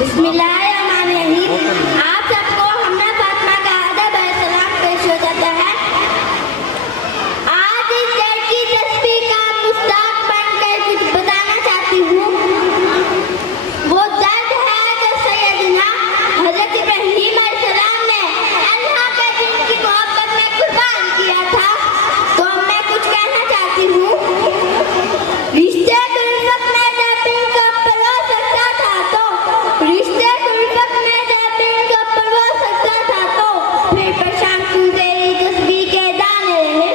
बिस्मिल्लाहिर्रहमानिर्रहीम। आप सबको हमना फातिमा का अदब और सलाम पेश हो जाता है। आज इस लड़की तस्बीह का मुस्ताक बनकर कुछ बताना चाहती हूँ। वो दर्द है जो सैयदना हज़रत इब्राहीम अलैहिस्सलाम ने अल्लाह के दिन की मोहब्बत में कुर्बान किया था। तो मैं कुछ कहना चाहती हूँ। रिश्ते दुल्फत में जब इनको परो सकता था तो रिश्ते दुल्फत में जब इनको परो सकता था तो फिर परेशान क्यों तेरी तस्बीह के दाने रहे।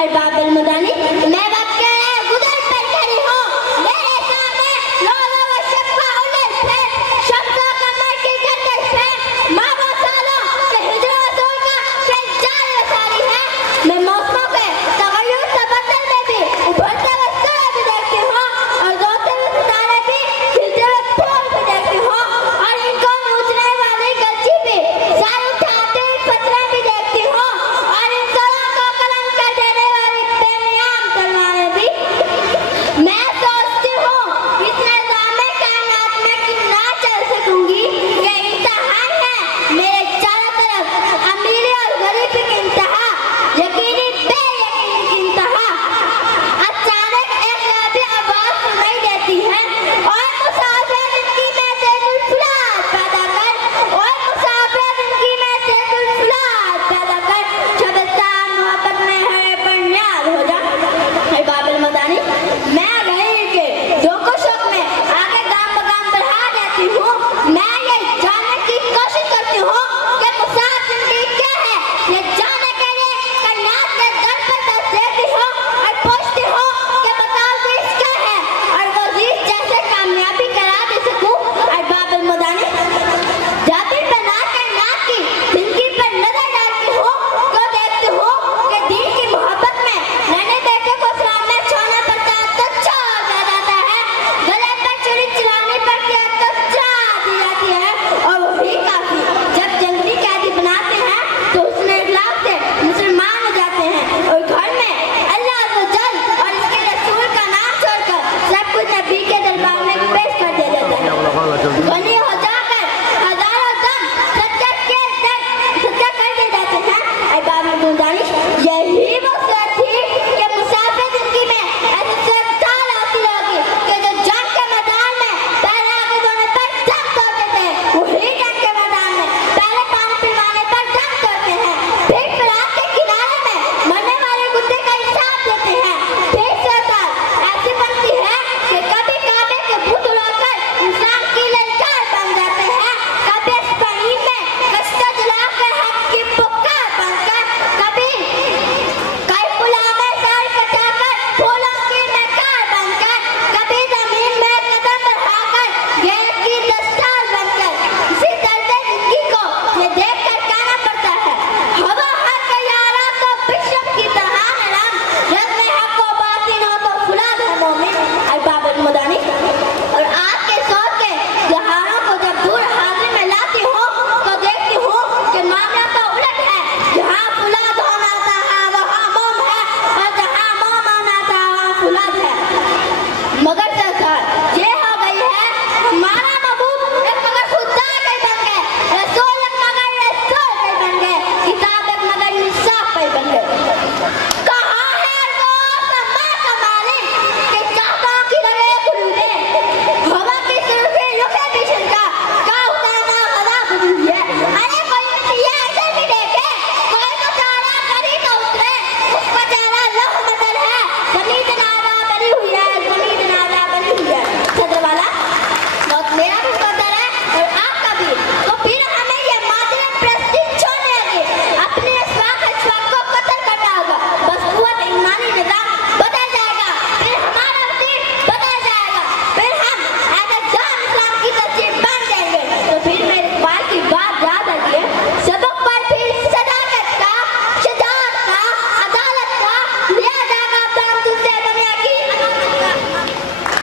अरबाब अल-मदानी मैं बात कह रहे गुजर पर खड़ी हो मेरे सामने लो लो शक्का उलट है शक्का कमर की गर्दश है माँ वो सालों के हिजरा सोल का संचार सारी है। मैं मौसमों के तगय्युर तबद्दुल में भी उभरते हुए सूरज भी देखती हूँ और रोते हुए सितारे भी खिलते हुए फूल भी देखती हूँ और इनको नोचने वाली गलती भी सर उठाते हुए फतरे भी देखती हूँ और इन सरों को कलम कर देने वाली बेमियान तलवारें भी। मैं सोचती हूँ इस निज़ाम कायनात में कि ना चल सकूंगी कि इम्तिहान है मेरे चारों तरफ अमीरी और गरीबी की इंतहा यकीनी बेयकीनी की इंतहा। अचानक एक नबी आवाज सुनाई देती है और मुसाफिर जिंदगी में से जुल्फुलात पैदा कर और मुसाफिर जिंदगी में से जुल्फुलात पैदा कर शबस्ता मोहब्बत में है पर न्याज हो जा। अरबाब अल-मदानी मैं गई के जो कुछ में आगे गाम बगाम बढ़ा देती हूँ। मैं